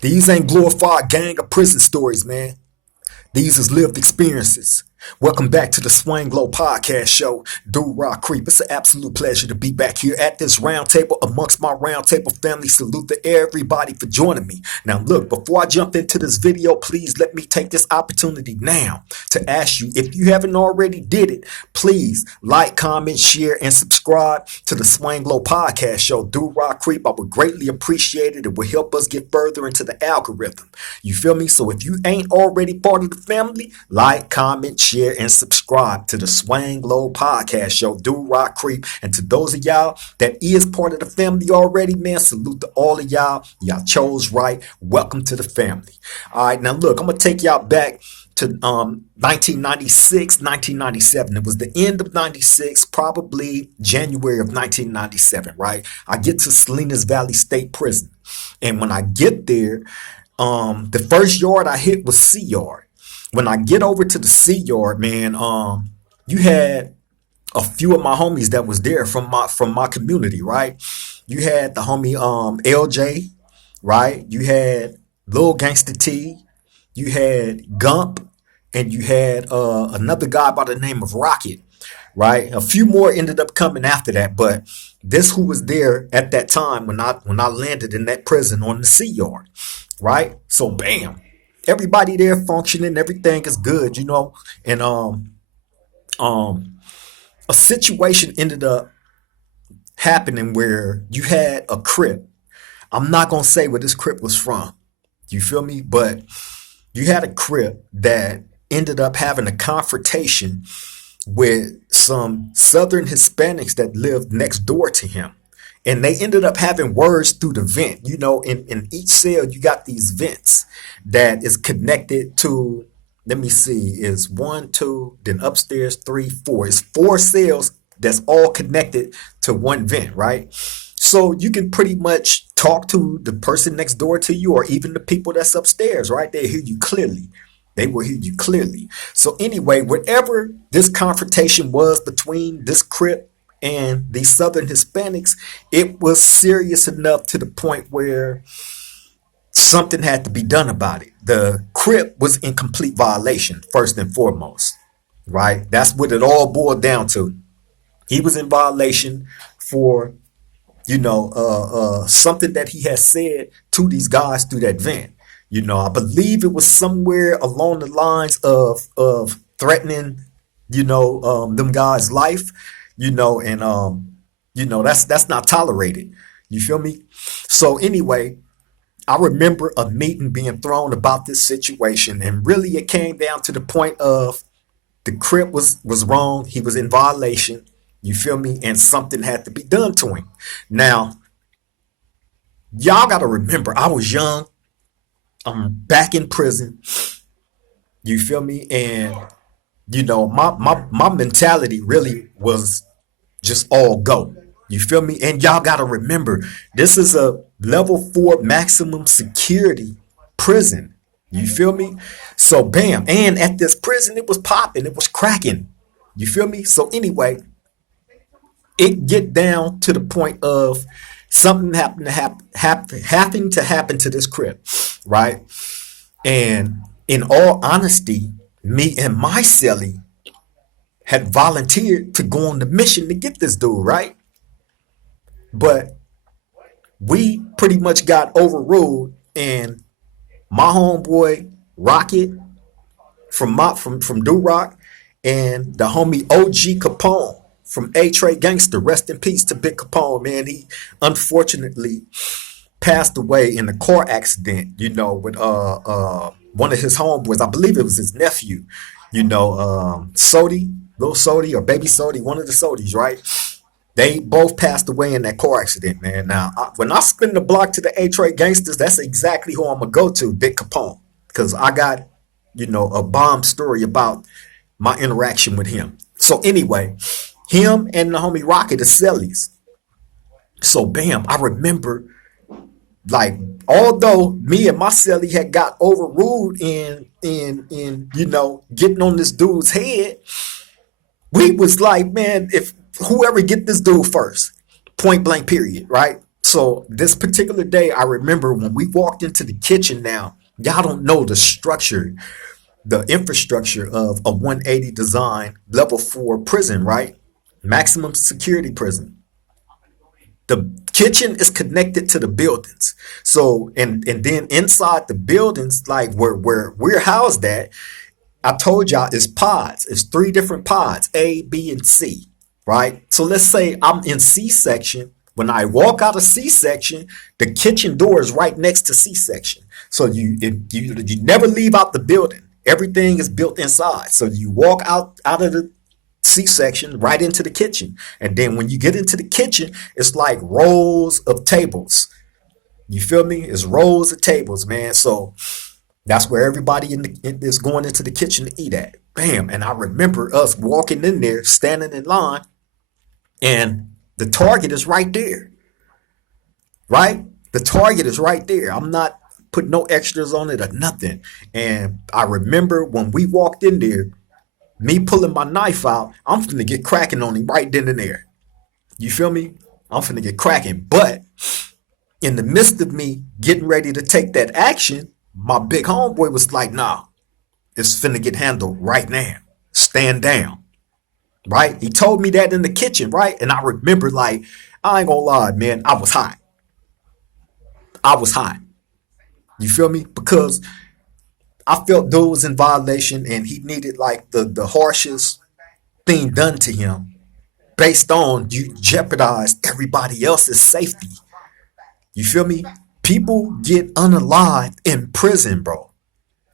These ain't glorified gang or prison stories, man. These is lived experiences. Welcome back to the Swang Glow Podcast Show, Duroc Crips. It's an absolute pleasure to be back here at this round table amongst my round table family. Salute to everybody for joining me. Now, look, before I jump into this video, please let me take this opportunity now to ask you, if you haven't already did it, please like, comment, share, and subscribe to the Swang Glow Podcast Show, Duroc Crips. I would greatly appreciate it. It will help us get further into the algorithm. You feel me? So if you ain't already part of the family, like, comment, share, and subscribe to the Swang Low Podcast Show, Duroc Crips. And to those of y'all that is part of the family already, man, salute to all of y'all. Y'all chose right. Welcome to the family. All right, now look, I'm going to take y'all back to 1996, 1997. It was the end of 96, probably January of 1997, right? I get to Salinas Valley State Prison. And when I get there, the first yard I hit was C yard. When I get over to the C yard, man, you had a few of my homies that was there from my community, right? You had the homie LJ, right? You had Lil Gangsta T, you had Gump, and you had another guy by the name of Rocket, right? A few more ended up coming after that, but this who was there at that time when I landed in that prison on the C yard, right? So bam. Everybody there functioning, everything is good, you know. And a situation ended up happening where you had a Crip. I'm not gonna say where this Crip was from. You feel me? But you had a Crip that ended up having a confrontation with some Southern Hispanics that lived next door to him. And they ended up having words through the vent. You know, in each cell, you got these vents that is connected to, let me see, is one, two, then upstairs, three, four. It's four cells that's all connected to one vent, right? So you can pretty much talk to the person next door to you or even the people that's upstairs, right? They hear you clearly. They will hear you clearly. So anyway, whatever this confrontation was between this Crip and these Southern Hispanics, it was serious enough to the point where something had to be done about it. The Crip was in complete violation, first and foremost, right? That's what it all boiled down to. He was in violation for, something that he had said to these guys through that vent. You know, I believe it was somewhere along the lines of threatening, them guys' life. That's not tolerated. You feel me? So anyway, I remember a meeting being thrown about this situation, and really it came down to the point of the Crip was wrong. He was in violation. You feel me? And something had to be done to him. Now, y'all got to remember, I was young. I'm back in prison. You feel me? And my mentality really was just all go. You feel me? And y'all got to remember, this is a level 4 maximum security prison. You feel me? So bam. And at this prison, it was popping. It was cracking. You feel me? So anyway, it get down to the point of something having to happen to this Crip, right? And in all honesty, me and my cellie had volunteered to go on the mission to get this dude, right? But we pretty much got overruled, and my homeboy Rocket from Duroc and the homie OG Capone from A-Trey Gangster, rest in peace to Big Capone, man. He unfortunately passed away in a car accident, with one of his homeboys. I believe it was his nephew, Sodi, Lil Sodi or Baby Sodi, one of the Sodis, right? They both passed away in that car accident, man. Now, when I spin the block to the A-Trey Gangsters, that's exactly who I'm going to go to, Big Capone. Because I got, a bomb story about my interaction with him. So anyway, him and the homie Rocket are cellies. So bam, I remember, like, although me and my cellie had got overruled in getting on this dude's head, we was like, man, if whoever get this dude first, point blank period, right? So this particular day, I remember when we walked into the kitchen. Now, y'all don't know the structure, the infrastructure of a 180 design level 4 prison, right? Maximum security prison. The kitchen is connected to the buildings. So and then inside the buildings, like where we're housed at, I told y'all it's pods. It's three different pods, A, B, and C, right? So let's say I'm in C section. When I walk out of C section, the kitchen door is right next to C section. So you never leave out the building. Everything is built inside. So you walk out of the C section right into the kitchen. And then when you get into the kitchen, it's like rows of tables. You feel me? It's rows of tables, man. So that's where everybody is going into the kitchen to eat at. Bam. And I remember us walking in there, standing in line, and the target is right there, right? The target is right there. I'm not putting no extras on it or nothing. And I remember when we walked in there, me pulling my knife out, I'm finna get cracking on him right then and there. You feel me? I'm finna get cracking. But in the midst of me getting ready to take that action, my big homeboy was like, nah, it's finna get handled right now. Stand down. Right? He told me that in the kitchen, right? And I remember, like, I ain't gonna lie, man, I was hot. I was hot. You feel me? Because I felt dude was in violation and he needed like the harshest thing done to him based on you jeopardized everybody else's safety. You feel me? People get unalived in prison, bro.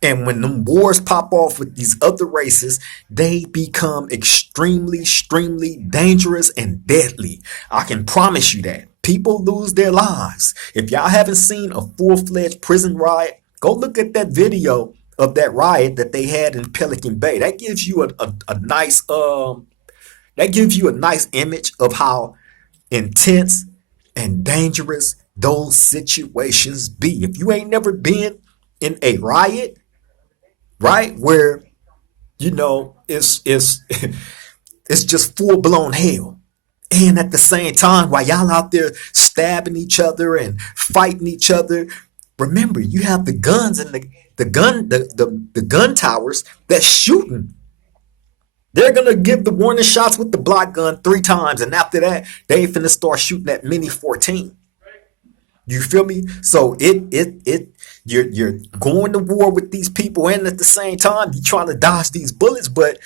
And when them wars pop off with these other races, they become extremely, extremely dangerous and deadly. I can promise you that. People lose their lives. If y'all haven't seen a full-fledged prison riot, go look at that video of that riot that they had in Pelican Bay. That gives you a nice image of how intense and dangerous those situations be. If you ain't never been in a riot, right, where it's it's just full blown hell, and at the same time, while y'all out there stabbing each other and fighting each other, remember you have the guns and the gun towers that's shooting. They're gonna give the warning shots with the block gun 3 times, and after that, they finna start shooting at Mini 14. You feel me? So you're going to war with these people, and at the same time, you're trying to dodge these bullets, but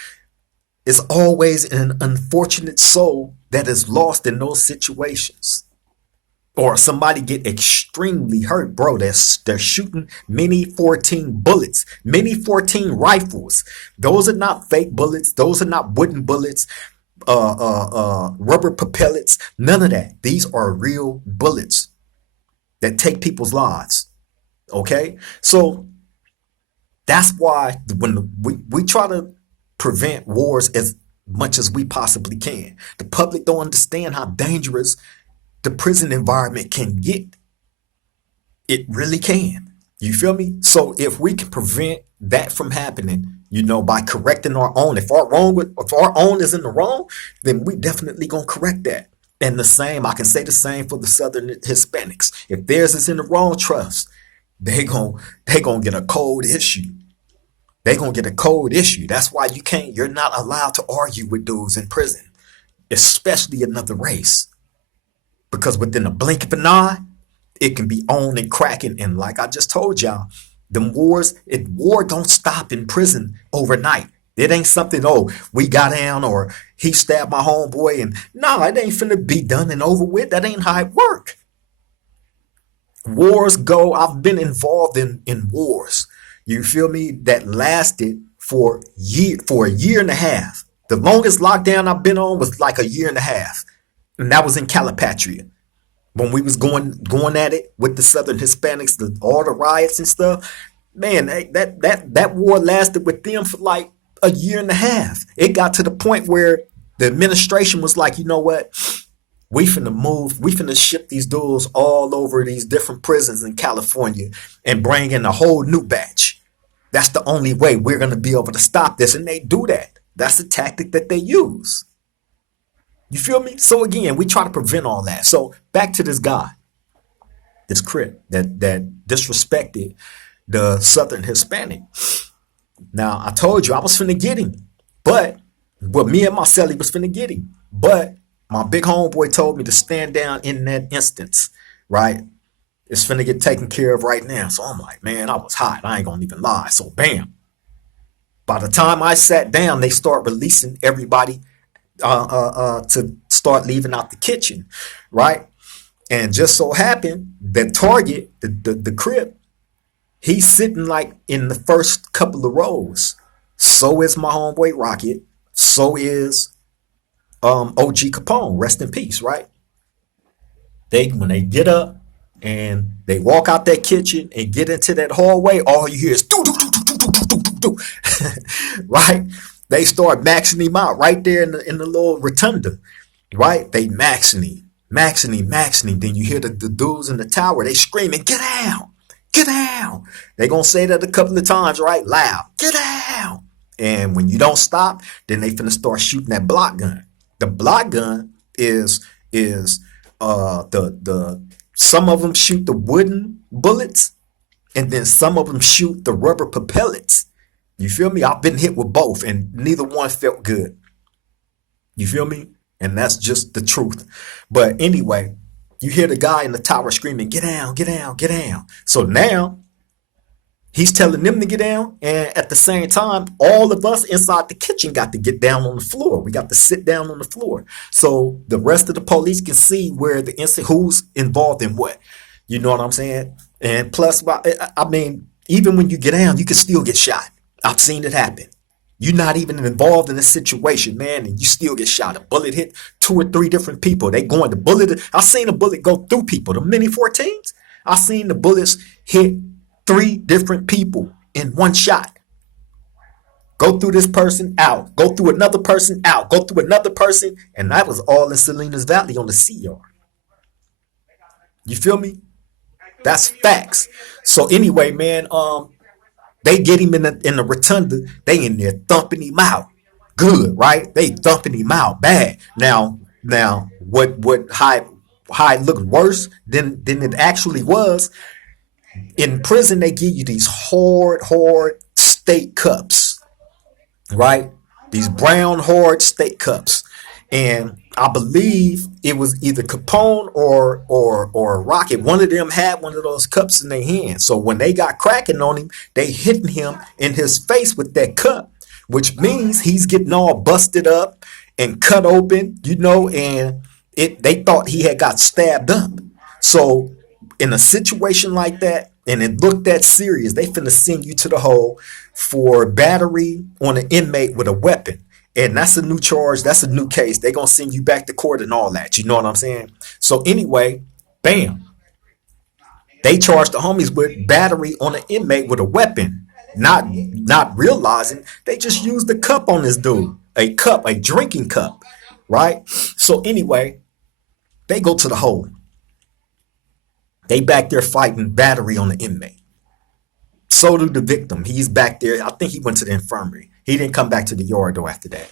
it's always an unfortunate soul that is lost in those situations. Or somebody get extremely hurt, bro. They're shooting Mini 14 bullets, Mini 14 rifles. Those are not fake bullets. Those are not wooden bullets, rubber propellants. None of that. These are real bullets that take people's lives. Okay, so that's why when we try to prevent wars as much as we possibly can, the public don't understand how dangerous the prison environment can get. It really can. You feel me? So if we can prevent that from happening, by correcting our own, if our own is in the wrong, then we definitely gonna correct that. And I can say the same for the Southern Hispanics. If theirs is in the wrong, trust, they gonna get a cold issue. They gonna get a cold issue. That's why you're not allowed to argue with dudes in prison, especially another race. Because within a blink of an eye, it can be on and cracking. And like I just told y'all, war don't stop in prison overnight. It ain't something, we got down or he stabbed my homeboy, and no, it ain't finna be done and over with. That ain't how it work. Wars go, I've been involved in wars. You feel me? That lasted for a year and a half. The longest lockdown I've been on was like a year and a half. And that was in Calipatria. When we was going at it with the Southern Hispanics, all the riots and stuff, man, that war lasted with them for like a year and a half. It got to the point where the administration was like, you know what? We finna ship these dudes all over these different prisons in California and bring in a whole new batch. That's the only way we're gonna be able to stop this. And they do that. That's the tactic that they use. You feel me? So again, we try to prevent all that. So back to this guy. this Crip that disrespected the Southern Hispanic. Now I told you I was finna get him, but me and my celly was finna get him, but my big homeboy told me to stand down in that instance, right? It's finna get taken care of right now. So I'm like, man, I was hot. I ain't gonna even lie. So bam. By the time I sat down, they start releasing everybody to start leaving out the kitchen, right? And just so happened that Target, the Crip, he's sitting like in the first couple of rows. So is my homeboy Rocket. So is OG Capone. Rest in peace, right? When they get up and they walk out that kitchen and get into that hallway, all you hear is do do do do do do do do do, right? They start maxing him out right there in the little rotunda, right? They maxing him. Then you hear the dudes in the tower, they screaming, get down, get down. They gonna say that a couple of times, right? Loud, get down. And when you don't stop, then they finna start shooting that block gun. The block gun is the some of them shoot the wooden bullets, and then some of them shoot the rubber propellants. You feel me? I've been hit with both, and neither one felt good. You feel me? And that's just the truth. But anyway, you hear the guy in the tower screaming, get down, get down, get down. So now he's telling them to get down, and at the same time, all of us inside the kitchen got to get down on the floor. We got to sit down on the floor, so the rest of the police can see where the incident, who's involved in what. You know what I'm saying? And plus, I mean, even when you get down, you can still get shot. I've seen it happen. You're not even involved in a situation, man, and you still get shot. A bullet hit 2 or 3 different people. They going to bullet. I seen a bullet go through people. The Mini 14s. I seen the bullets hit 3 different people in one shot. Go through this person, out. Go through another person, out. Go through another person. And that was all in Salinas Valley on the CR. You feel me? That's facts. So anyway, man, they get him in the rotunda. They in there thumping him out. Good, right? They thumping him out bad. Now, how it looked worse than it actually was. In prison, they give you these hard steak cups, right? These brown hard steak cups. And I believe it was either Capone or Rocket. One of them had one of those cups in their hand. So when they got cracking on him, they hitting him in his face with that cup, which means he's getting all busted up and cut open, and they thought he had got stabbed up. So in a situation like that, and it looked that serious, they finna send you to the hole for battery on an inmate with a weapon. And that's a new charge. That's a new case. They're going to send you back to court and all that. You know what I'm saying? So anyway, bam. They charged the homies with battery on an inmate with a weapon. Not realizing they just used the cup on this dude. A cup, a drinking cup. Right? So anyway, they go to the hole. They back there fighting battery on the inmate. So do the victim. He's back there. I think he went to the infirmary. He didn't come back to the yard though after that.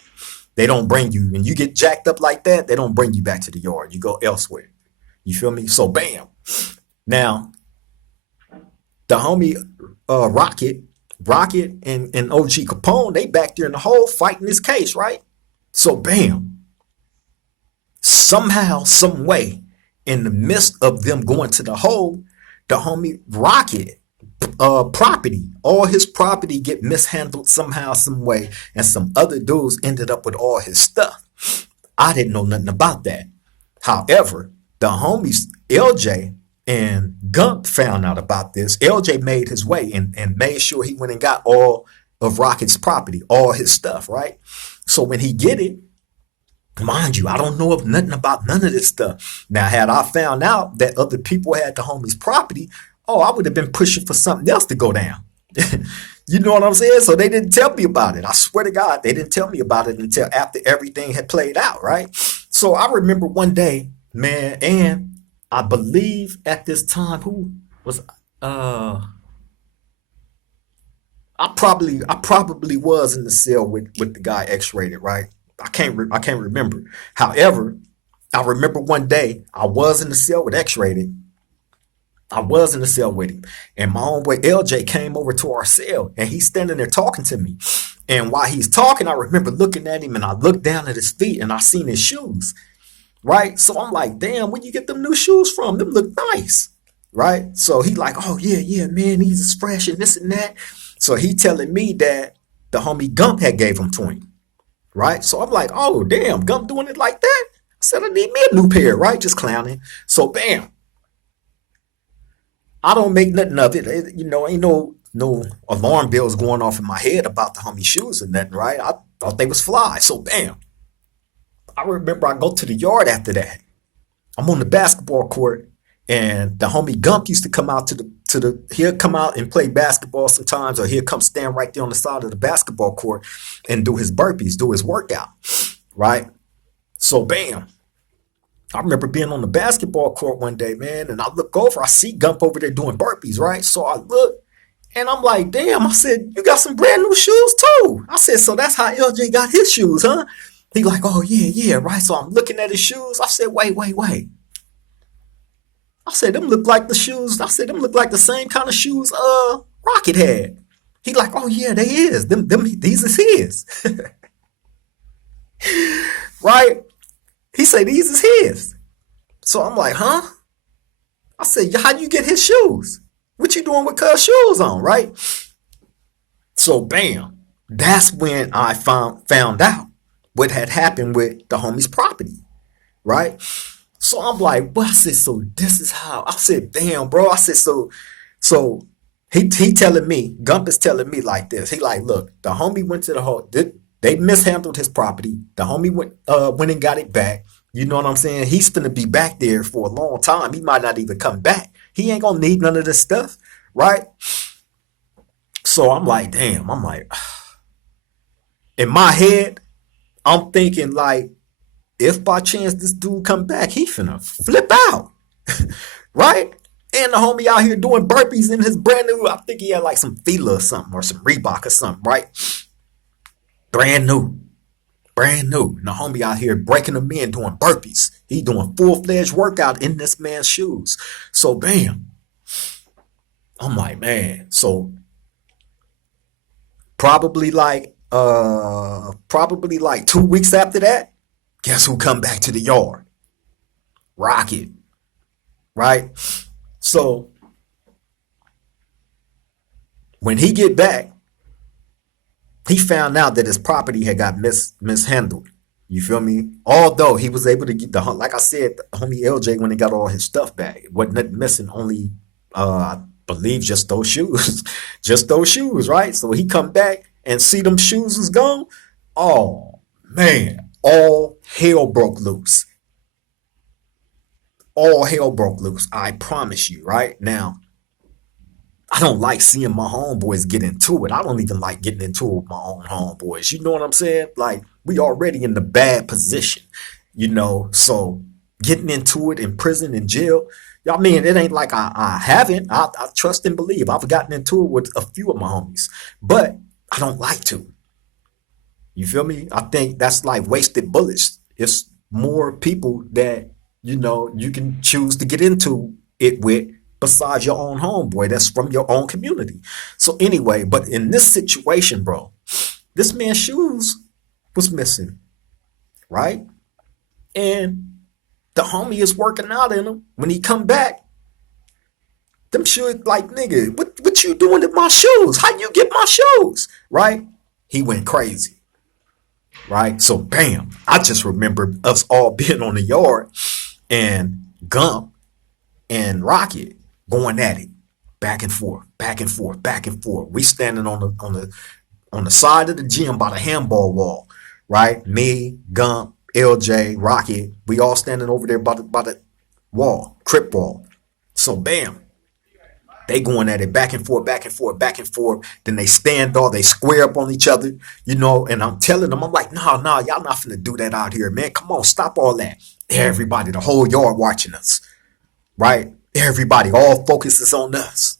They don't bring you, when you get jacked up like that, they don't bring you back to the yard. You go elsewhere. You feel me? So bam. Now, the homie Rocket and OG Capone, they back there in the hole fighting this case, right? So bam. Somehow, some way, in the midst of them going to the hole, the homie Rocket property, all his property get mishandled somehow, some way, and some other dudes ended up with all his stuff. I didn't know nothing about that. However, the homies LJ and Gump found out about this. LJ made his way and made sure he went and got all of Rocket's property, all his stuff, right? So when he get it, mind you, I don't know nothing about none of this stuff. Now, had I found out that other people had the homie's property, I would have been pushing for something else to go down. You know what I'm saying? So they didn't tell me about it. I swear to God, they didn't tell me about it until after everything had played out, right? So I remember one day, man, and I believe at this time, who was I probably was in the cell with the guy X-rated, right? I can't remember. However, I remember one day I was in the cell with X-rated. I was in the cell with him. And my homeboy LJ came over to our cell and he's standing there talking to me. And while he's talking, I remember looking at him and I looked down at his feet and I seen his shoes. Right. So I'm like, damn, where you get them new shoes from? Them look nice. Right. So he like, oh yeah, yeah, man, these is fresh and this and that. So he telling me that the homie Gump had gave him to him. Right. So I'm like, oh damn, Gump doing it like that? I said, I need me a new pair, right? Just clowning. So bam, I don't make nothing of it. Ain't no alarm bells going off in my head about the homie shoes and nothing, right? I thought they was fly. So bam, I remember I go to the yard after that. I'm on the basketball court, and the homie Gump used to come out he'll come out and play basketball sometimes, or he'll come stand right there on the side of the basketball court and do his burpees, do his workout, right? So bam, I remember being on the basketball court one day, man, and I look over, I see Gump over there doing burpees, right? So I look, and I'm like, damn, I said, you got some brand new shoes too. I said, so that's how LJ got his shoes, huh? He like, oh yeah, yeah, right. So I'm looking at his shoes. I said, wait, wait, wait. I said, them look like the shoes. I said, them look like the same kind of shoes Rocket had. He like, oh yeah, they is. These is his. Right? He said, these is his. So I'm like, huh? I said, how you get his shoes? What you doing with cuz shoes on, right? So bam, that's when I found out what had happened with the homie's property, right? So I'm like, well, I said, so this is how. I said, damn, bro. I said, so he telling me, Gump is telling me like this. He like, look, the homie went to the whole, they mishandled his property. The homie went and got it back. You know what I'm saying? He's gonna be back there for a long time. He might not even come back. He ain't gonna need none of this stuff, right? So I'm like, damn. I'm like, in my head, I'm thinking like, if by chance this dude come back, he finna flip out, right? And the homie out here doing burpees in his brand new, I think he had like some Fila or something, or some Reebok or something, right? Brand new, brand new. And the homie out here breaking them in doing burpees. He doing full-fledged workout in this man's shoes. So bam, I'm like, man. So probably like 2 weeks after that, guess who come back to the yard? Rocket, right? So when he get back, he found out that his property had got mishandled. You feel me? Although he was able to get like I said, the homie LJ when he got all his stuff back, it wasn't nothing missing. Only I believe just those shoes, just those shoes, right? So he come back and see them shoes was gone. Oh man, all hell broke loose. All hell broke loose. I promise you, right? Now, I don't like seeing my homeboys get into it. I don't even like getting into it with my own homeboys. You know what I'm saying? Like, we already in the bad position, so getting into it in prison and jail, y'all mean it ain't like I haven't. I trust and believe. I've gotten into it with a few of my homies, but I don't like to. You feel me? I think that's like wasted bullets. It's more people that, you can choose to get into it with besides your own homeboy that's from your own community. So anyway, but in this situation, bro, this man's shoes was missing, right? And the homie is working out in them. When he come back, them shoes like, nigga, what you doing to my shoes? How you get my shoes? Right? He went crazy. Right? So bam, I just remember us all being on the yard and Gump and Rocket going at it, back and forth, back and forth, back and forth. We standing on the side of the gym by the handball wall, right? Me, Gump, LJ, Rocket, we all standing over there by the wall, Crip wall. So bam, they going at it back and forth, back and forth, back and forth. Then they stand all, they square up on each other, and I'm telling them, I'm like, nah, y'all not finna do that out here, man. Come on, stop all that. Everybody, the whole yard watching us, right? Everybody, all focuses on us.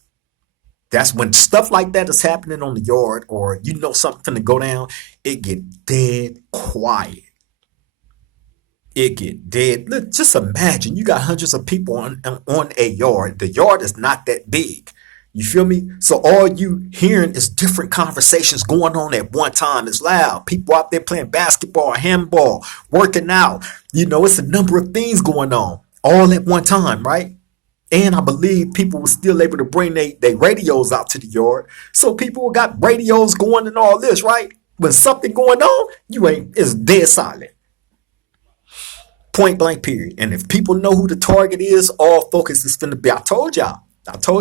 That's when stuff like that is happening on the yard, or something to go down, it get dead quiet. it get dead. Look, just imagine you got hundreds of people on a yard. The yard is not that big. You feel me? So all you hearing is different conversations going on at one time. It's loud. People out there playing basketball, handball, working out. It's a number of things going on all at one time, right? And I believe people were still able to bring their radios out to the yard. So people got radios going and all this, right? When something going on, it's dead silent. Point blank period. And if people know who the target is, all focus is finna be. I told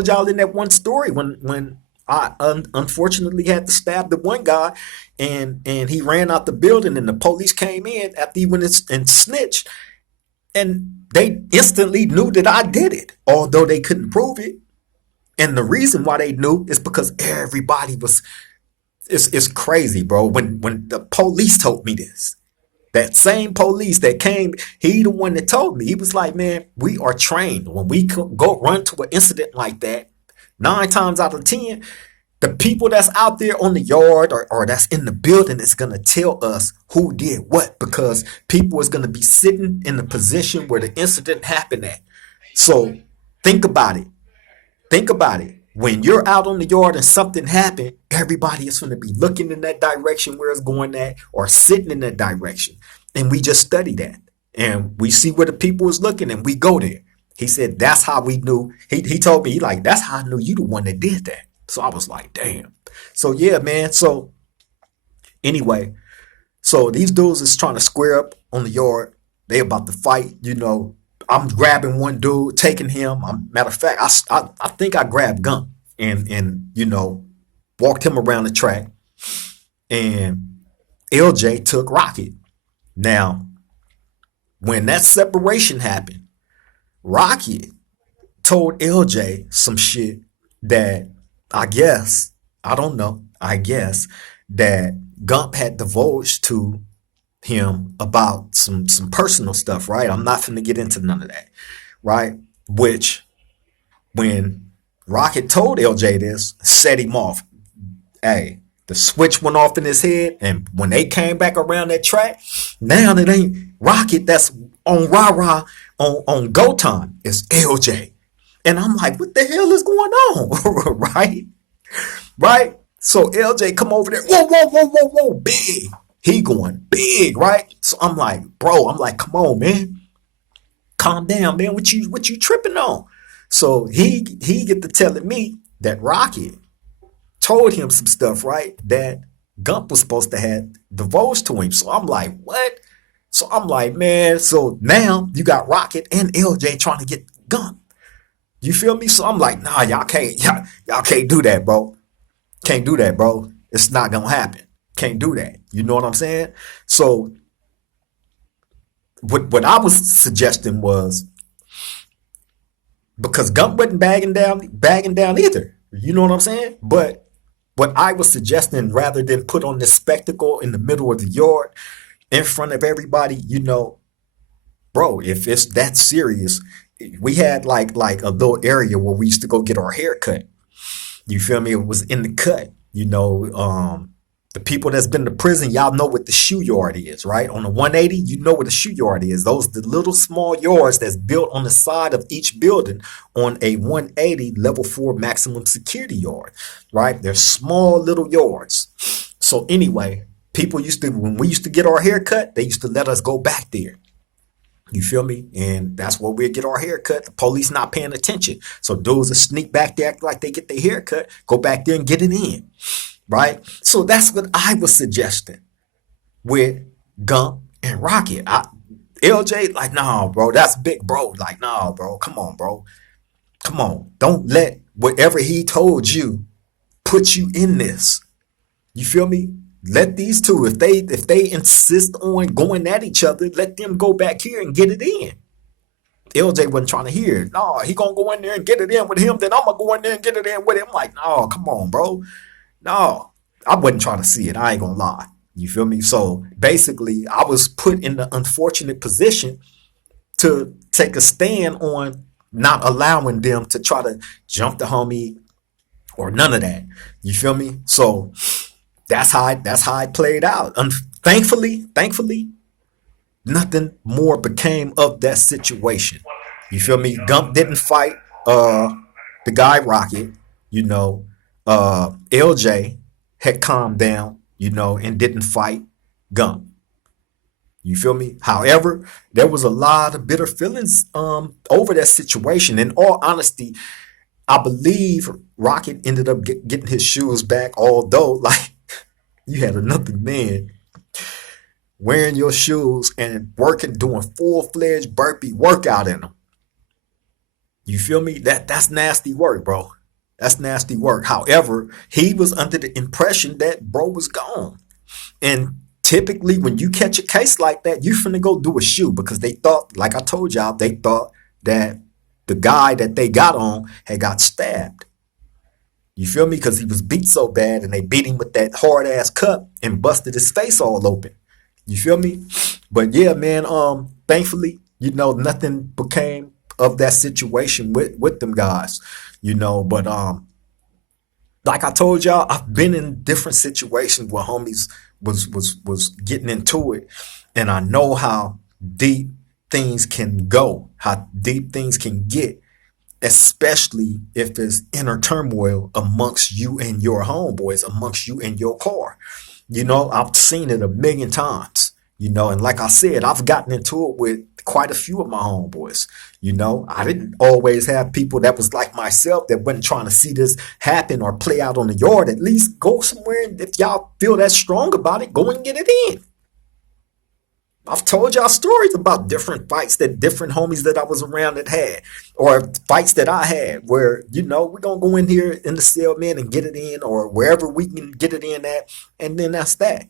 y'all in that one story when I unfortunately had to stab the one guy, and he ran out the building, and the police came in after he went and snitched, and they instantly knew that I did it, although they couldn't prove it. And the reason why they knew is because everybody was. It's crazy, bro. When the police told me this. That same police that came, he the one that told me. He was like, man, we are trained. When we go run to an incident like that, 9 times out of 10, the people that's out there on the yard or that's in the building is going to tell us who did what, because people is going to be sitting in the position where the incident happened at. So think about it. Think about it. When you're out on the yard and something happened, everybody is going to be looking in that direction where it's going at, or sitting in that direction. And we just study that. And we see where the people is looking, and we go there. He said, that's how we knew. He told me, that's how I knew you the one that did that. So I was like, damn. So yeah, man. So anyway, so these dudes is trying to square up on the yard. They about to fight, I'm grabbing one dude, taking him. Matter of fact, I think I grabbed Gump and walked him around the track. And LJ took Rocket. Now, when that separation happened, Rocket told LJ some shit that I guess that Gump had divulged to him about some personal stuff, right? I'm not finna get into none of that, right? Which, when Rocket told LJ this, set him off. Hey, the switch went off in his head, and when they came back around that track, now it ain't Rocket that's on rah-rah on go time. It's LJ. And I'm like, what the hell is going on? Right? So LJ come over there, whoa, big. He going big, right? So I'm like, come on, man. Calm down, man. What you tripping on? So he get to telling me that Rocket told him some stuff, right? That Gump was supposed to have divulged to him. So I'm like, what? So I'm like, man, so now you got Rocket and LJ trying to get Gump. You feel me? So I'm like, nah, y'all can't do that, bro. Can't do that, bro. It's not gonna happen. Can't do that. You know what I'm saying? So what I was suggesting was, because Gump wasn't bagging down either. You know what I'm saying? But what I was suggesting, rather than put on this spectacle in the middle of the yard in front of everybody, bro, if it's that serious, we had like a little area where we used to go get our hair cut. You feel me? It was in the cut. The people that's been to prison, y'all know what the shoe yard is, right? On the 180, you know what the shoe yard is. Those the little small yards that's built on the side of each building on a 180 level 4 maximum security yard, right? They're small little yards. So anyway, when we used to get our hair cut, they used to let us go back there. You feel me? And that's where we'd get our hair cut. The police not paying attention. So dudes will sneak back there, act like they get their hair cut, go back there and get it in. Right? So that's what I was suggesting with Gump and Rocket. LJ, like, nah, bro, that's big, bro. Like, nah, bro, come on, bro. Come on. Don't let whatever he told you put you in this. You feel me? Let these two, if they insist on going at each other, let them go back here and get it in. LJ wasn't trying to hear it. No, he gonna go in there and get it in with him, then I'm gonna go in there and get it in with him. I'm like, no, come on, bro. No, I wasn't trying to see it. I ain't gonna lie. You feel me? So basically, I was put in the unfortunate position to take a stand on not allowing them to try to jump the homie or none of that. You feel me? So that's how it played out. Thankfully, nothing more became of that situation. You feel me? Gump didn't fight the guy Rocket, you know. LJ had calmed down, and didn't fight Gump. You feel me? However, there was a lot of bitter feelings over that situation. In all honesty, I believe Rocket ended up getting his shoes back, although like you had another man wearing your shoes and working, doing full-fledged burpee workout in them. You feel me? That's nasty work, bro. That's nasty work. However, he was under the impression that bro was gone. And typically when you catch a case like that, you finna go do a shoe because they thought, like I told y'all, they thought that the guy that they got on had got stabbed. You feel me? Because he was beat so bad and they beat him with that hard ass cup and busted his face all open. You feel me? But yeah, man, thankfully, nothing became of that situation with them guys, but like I told y'all, I've been in different situations where homies was getting into it, and I know how deep things can go, how deep things can get, especially if there's inner turmoil amongst you and your homeboys, amongst you and your car. I've seen it a million times, and like I said, I've gotten into it with quite a few of my homeboys. I didn't always have people that was like myself that wasn't trying to see this happen or play out on the yard. At least go somewhere, and if y'all feel that strong about it, go and get it in. I've told y'all stories about different fights that different homies that I was around that had, or fights that I had where, we're going to go in here in the cell, man, and get it in, or wherever we can get it in at, and then that's that.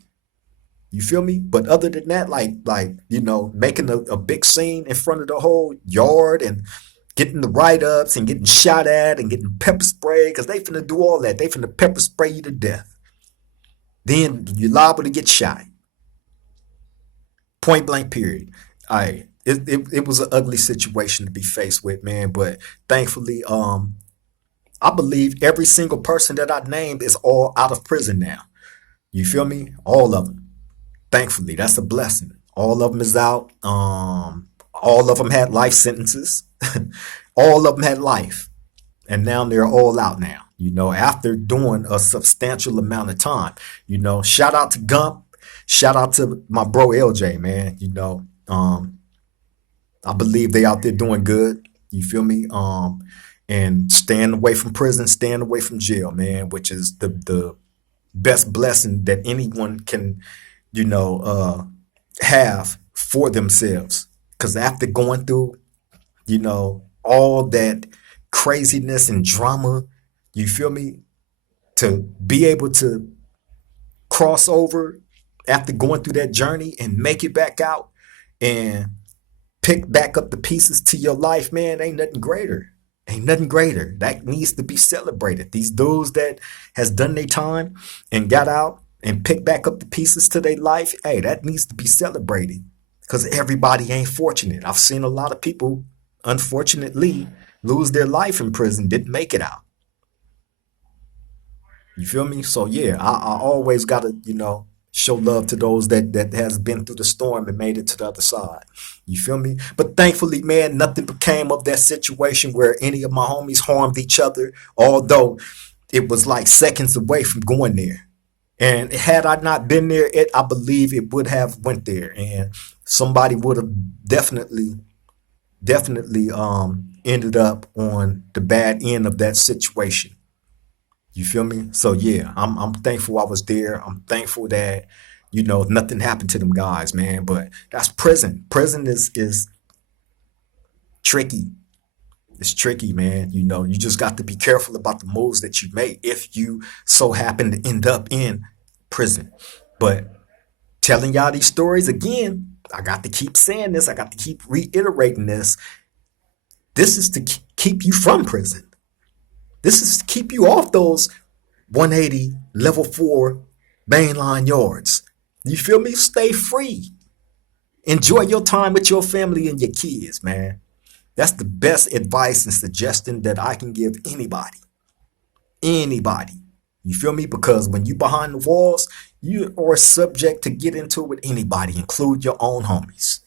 You feel me? But other than that, making a big scene in front of the whole yard and getting the write-ups and getting shot at and getting pepper spray, because they finna do all that. They finna pepper spray you to death. Then you're liable to get shot. Point blank period. It was an ugly situation to be faced with, man. But thankfully, I believe every single person that I named is all out of prison now. You feel me? All of them. Thankfully, that's a blessing. All of them is out. All of them had life sentences. All of them had life, and now they're all out now. After doing a substantial amount of time. Shout out to Gump. Shout out to my bro LJ, man. I believe they out there doing good. You feel me? And staying away from prison, staying away from jail, man, which is the best blessing that anyone can, have for themselves. Because after going through, all that craziness and drama, you feel me? To be able to cross over after going through that journey and make it back out and pick back up the pieces to your life, man, ain't nothing greater. Ain't nothing greater. That needs to be celebrated. These dudes that has done their time and got out and picked back up the pieces to their life, hey, that needs to be celebrated because everybody ain't fortunate. I've seen a lot of people, unfortunately, lose their life in prison, didn't make it out. You feel me? So yeah, I always gotta, show love to those that has been through the storm and made it to the other side. You feel me? But thankfully, man, nothing became of that situation where any of my homies harmed each other, although it was like seconds away from going there. And had I not been there, I believe it would have went there, and somebody would have definitely ended up on the bad end of that situation. You feel me? So yeah, I'm thankful I was there. I'm thankful that nothing happened to them guys, man. But that's prison. Prison is tricky. It's tricky, man. You just got to be careful about the moves that you make if you so happen to end up in prison. But telling y'all these stories again, I got to keep saying this. I got to keep reiterating this. This is to keep you from prison. This is to keep you off those 180 level 4 mainline yards. You feel me? Stay free. Enjoy your time with your family and your kids, man. That's the best advice and suggestion that I can give anybody. Anybody. You feel me? Because when you behind the walls, you are subject to get into it with anybody, include your own homies.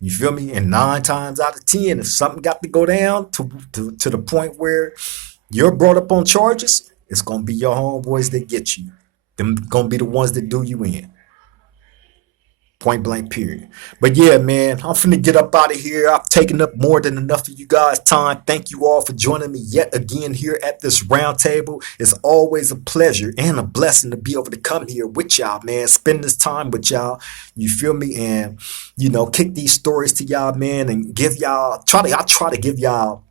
You feel me? And 9 times out of 10, if something got to go down to the point where you're brought up on charges, it's gonna be your homeboys that get you. Them gonna be the ones that do you in. Point blank, period. But yeah, man, I'm finna get up out of here. I've taken up more than enough of you guys' time. Thank you all for joining me yet again here at this round table. It's always a pleasure and a blessing to be able to come here with y'all, man. Spend this time with y'all. You feel me? And kick these stories to y'all, man, and give y'all I try to give y'all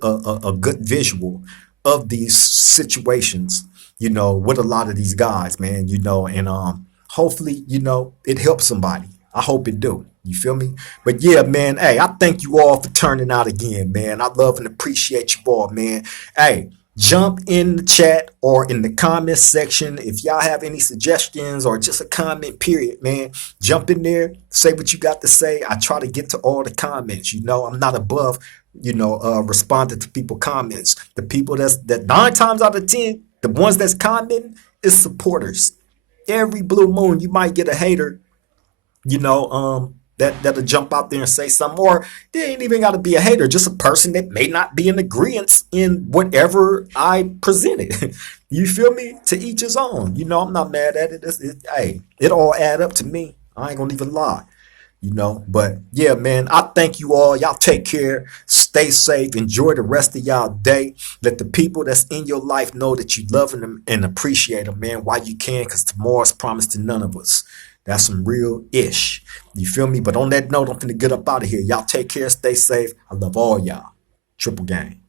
a good visual of these situations, with a lot of these guys, man, and hopefully, it helps somebody. I hope it do. You feel me? But yeah, man, hey, I thank you all for turning out again, man. I love and appreciate you all, man. Hey, jump in the chat or in the comment section if y'all have any suggestions or just a comment, period, man. Jump in there, say what you got to say. I try to get to all the comments. I'm not above, responding to people comments. The people that 9 times out of 10, the ones that's commenting is supporters. Every blue moon, you might get a hater, that'll jump out there and say something, or they ain't even got to be a hater, just a person that may not be in agreement in whatever I presented. You feel me? To each his own. I'm not mad at it. Hey, it all add up to me. I ain't gonna even lie. But yeah, man, I thank you all. Y'all take care, stay safe, enjoy the rest of y'all day. Let the people that's in your life know that you love them and appreciate them, man, while you can, because tomorrow's promised to none of us. That's some real ish. You feel me? But on that note, I'm finna get up out of here. Y'all take care, stay safe. I love all y'all. Triple gang.